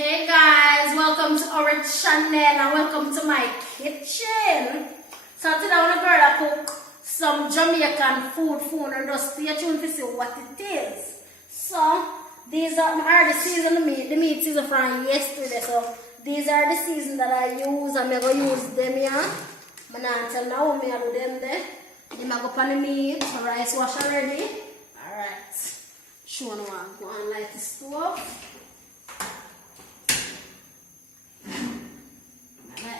Hey guys, welcome to our channel and welcome to my kitchen. So today I want to girl cook some Jamaican food and just stay tuned to see what it is. So these are I already seasoned the meat. The meat seasoned from yesterday. So these are the seasons that I use. I'm gonna use them here. I'm not tell now me I do them there. I'm gonna go on the meat. The rice wash already. Alright. Show you go on light the stove.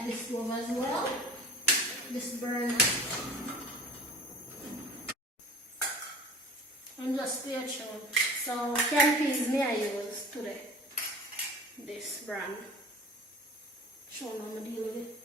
This stove as well. This burner. And just stay tuned. So canned peas may I use today. This brand. Show them how I deal with it.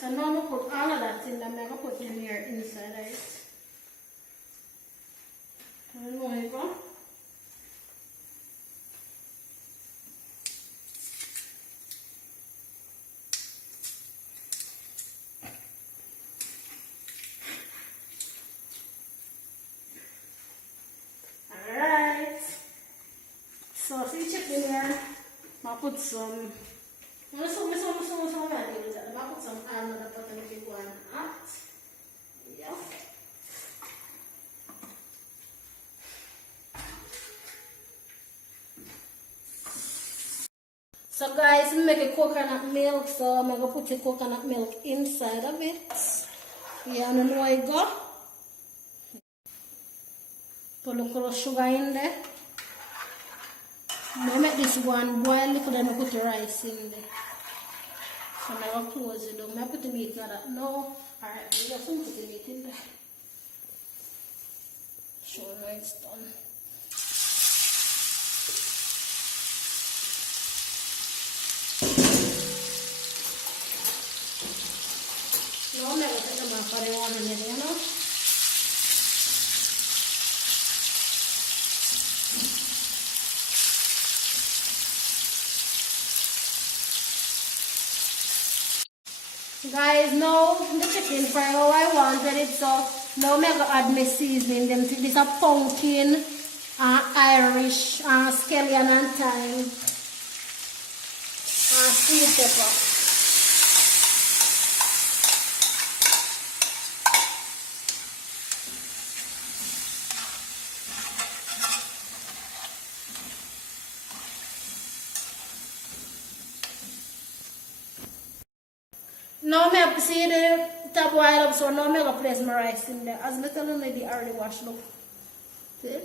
So now I'm going to put all of that in there. I'm going to put them here inside it. And there you go. Alright. So see chicken here. I'll put some. I'm going to put some almond butter and make it go and hot. Yeah. So guys, we make a coconut milk, so I'm going to put the coconut milk inside of it. Yeah, and then I go. Put a little sugar in there. I make this one boil little, then I put the rice in there. So now I'll close it down. I put the meat in that. No. Alright, we just put the meat in there. Show now it's done. Now I'm going to take them off for the 1 minute, you know. Guys, now the chicken fry how I wanted it, so now I'm going to add my seasoning. Them to this a pumpkin, Irish, scallion and thyme, sweet pepper. Now I see the top boil up, so now I'm going to place my rice in there. As I tell you, they already washed up. See?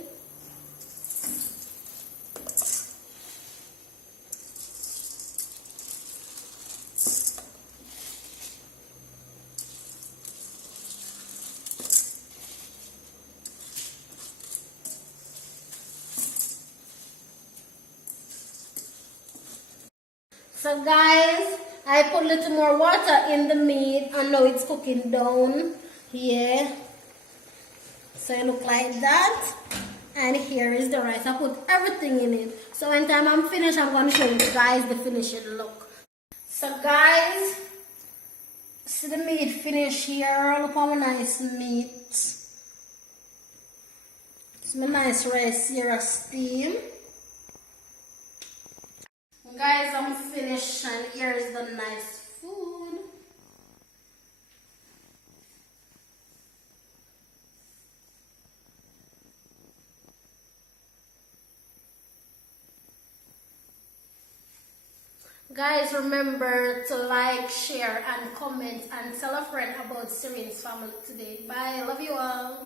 So guys, I put a little more water in the meat and now it's cooking down here. So it look like that. And here is the rice. I put everything in it. So when time I'm finished, I'm going to show you guys the finishing look. So guys, see the meat finish here. Look how nice meat. It's my nice rice here of steam. Guys, I'm finished and here is the nice food. Guys, remember to like, share and comment and tell a friend about Serene's family today. Bye. Love you all.